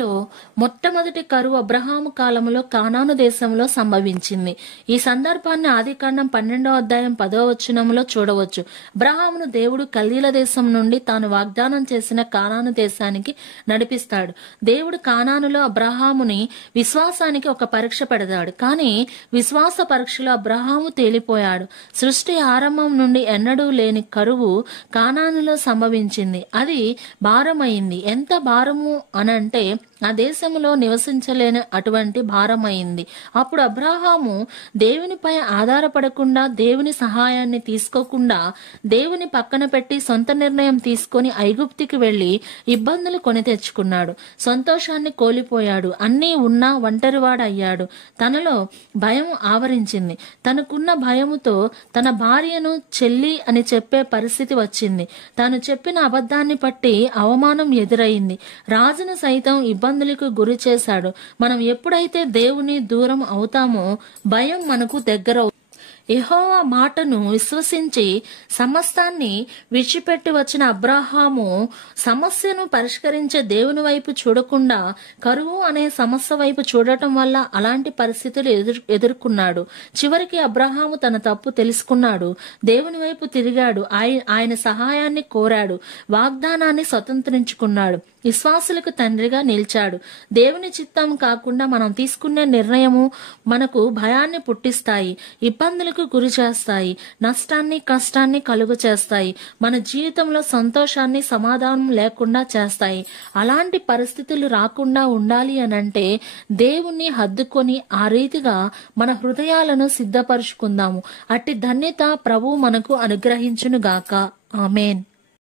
లో మొట్టమొదటి కరువు అబ్రహాము కాలంలో కానాను దేశంలో సంభవించింది. ఈ సందర్భాన్ని ఆదికాండం 12వ అధ్యాయం 10వ వచనంలో చూడవచ్చు. అబ్రహామును దేవుడు కల్దీల దేశం నుండి తాను వాగ్దానం చేసిన కానాను దేశానికి నడిపిస్తాడు. దేవుడు కానానులో అబ్రహాముని విశ్వాసానికి ఒక పరీక్ష పెడతాడు. కానీ విశ్వాస పరీక్షలో అబ్రహాము తేలిపోయాడు. సృష్టి ఆరంభం నుండి ఎన్నడూ లేని కరువు కానానులో సంభవించింది. అది భారమైంది. ఎంత భారము అనంటే ఆ దేశంలో నివసించలేని అటువంటి భారమైంది. అప్పుడు అబ్రహాము దేవునిపై ఆధారపడకుండా, దేవుని సహాయాన్ని తీసుకోకుండా, దేవుని పక్కన పెట్టి సొంత నిర్ణయం తీసుకొని ఐగుప్తికి వెళ్లి ఇబ్బందులు కొని తెచ్చుకున్నాడు. సంతోషాన్ని కోల్పోయాడు. అన్నీ ఉన్నా ఒంటరివాడయ్యాడు. తనలో భయం ఆవరించింది. తనకున్న భయముతో తన భార్యను చెల్లి అని చెప్పే పరిస్థితి వచ్చింది. తాను చెప్పిన అబద్ధాన్ని బట్టి అవమానం ఎదురైంది. రాజును సైతం ఇబ్బందులకు గురి చేశాడు. మనం ఎప్పుడైతే దేవుని దూరం అవుతామో భయం మనకు దగ్గర. యెహోవా మాటను విశ్వసించి సమస్తాన్ని విడిచిపెట్టి వచ్చిన అబ్రహాము సమస్యను పరిష్కరించే దేవుని వైపు చూడకుండా కరువు అనే సమస్య వైపు చూడటం వల్ల అలాంటి పరిస్థితులు ఎదుర్కొన్నాడు. చివరికి అబ్రహాము తన తప్పు తెలుసుకున్నాడు. దేవుని వైపు తిరిగాడు. ఆయన సహాయాన్ని కోరాడు. వాగ్దానాన్ని స్వతంత్రించుకున్నాడు. విశ్వాసులకు తండ్రిగా నిలిచాడు. దేవుని చిత్తం కాకుండా మనం తీసుకునే నిర్ణయము మనకు భయాన్ని పుట్టిస్తాయి, ఇబ్బందులకు గురి చేస్తాయి, నష్టాన్ని కష్టాన్ని కలుగు చేస్తాయి, మన జీవితంలో సంతోషాన్ని సమాధానం లేకుండా చేస్తాయి. అలాంటి పరిస్థితులు రాకుండా ఉండాలి అనంటే దేవుణ్ణి హద్దుకొని ఆ రీతిగా మన హృదయాలను సిద్ధపరుచుకుందాము. అట్టి ధన్యత ప్రభువు మనకు అనుగ్రహించునుగాక. ఆమేన్.